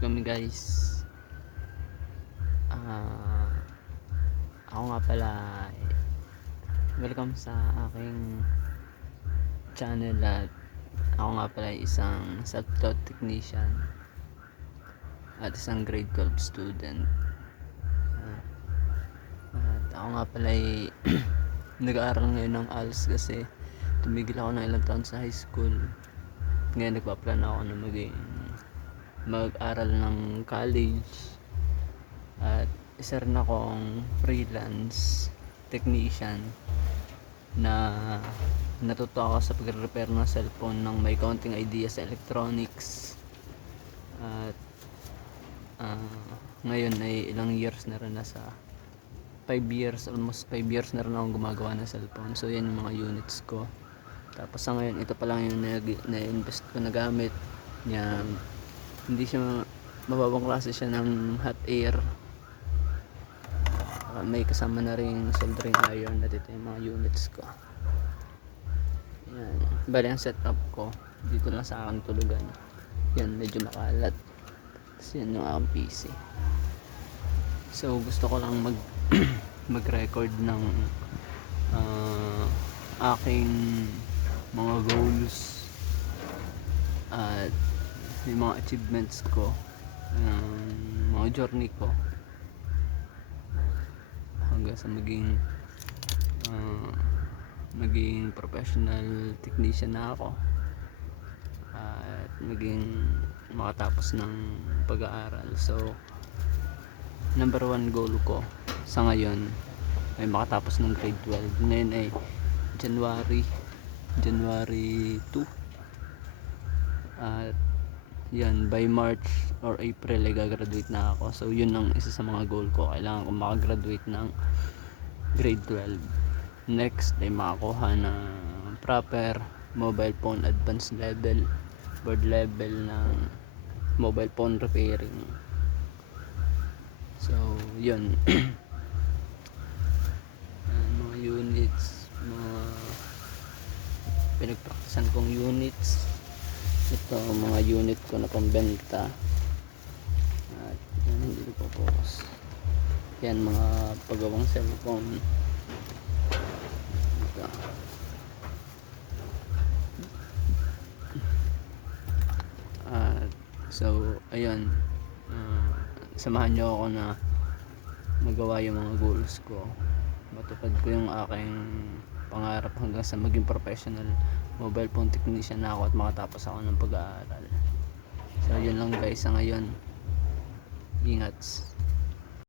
kami guys. Ah, ako nga pala, welcome sa aking channel. At ako nga pala isang self-taught technician at isang grade 12 student. At ako nga pala ay nag-aaral ngayon ng ALS kasi tumigil ako ng ilang taon sa high school. Ngayon nagpa-plan ako na mag-aral ng college. At isa rin akong freelance technician na natuto ako sa pagre-repair ng cellphone ng may konting idea sa electronics. At ngayon ay ilang years na rin, nasa 5 years, almost 5 years na rin akong gumagawa ng cellphone. So yan yung mga units ko. Tapos sa ngayon, ito pa lang yung na-invest ko na gamit niya. Hindi siya mababang klase siya ng hot air. May kasama na rin soldering iron. At ito yung mga units ko. Yan. Bali ang setup ko dito lang sa aking tulugan. Yan, medyo makalat. Tapos yan yung aking PC. So gusto ko lang mag-record ng aking mga goals at yung mga achievements ko, mga journey ko hanggang sa maging professional technician na ako at makatapos ng pag-aaral. So number 1 goal ko sa ngayon ay makatapos ng grade 12. Ngayon ay January 2 at yan, by March or April ay gagraduate na ako. So yun ang isa sa mga goal ko. Kailangan ko makagraduate ng grade 12. Next ay makakuha ng proper mobile phone advanced level, board level ng mobile phone repairing. So yun. Mga units, mga pinagpraktisan kong units. Ito mga unit ko na pambenta. At yan, hindi ko focus. Yan mga pagawang cellphone. Ito. So ayun, samahan nyo ako na magawa yung mga goals ko, matupad ko yung aking pangarap hanggang sa maging professional mobile phone technician na ako at makatapos ako ng pag-aaral. So yun lang guys sa ngayon. Ingat.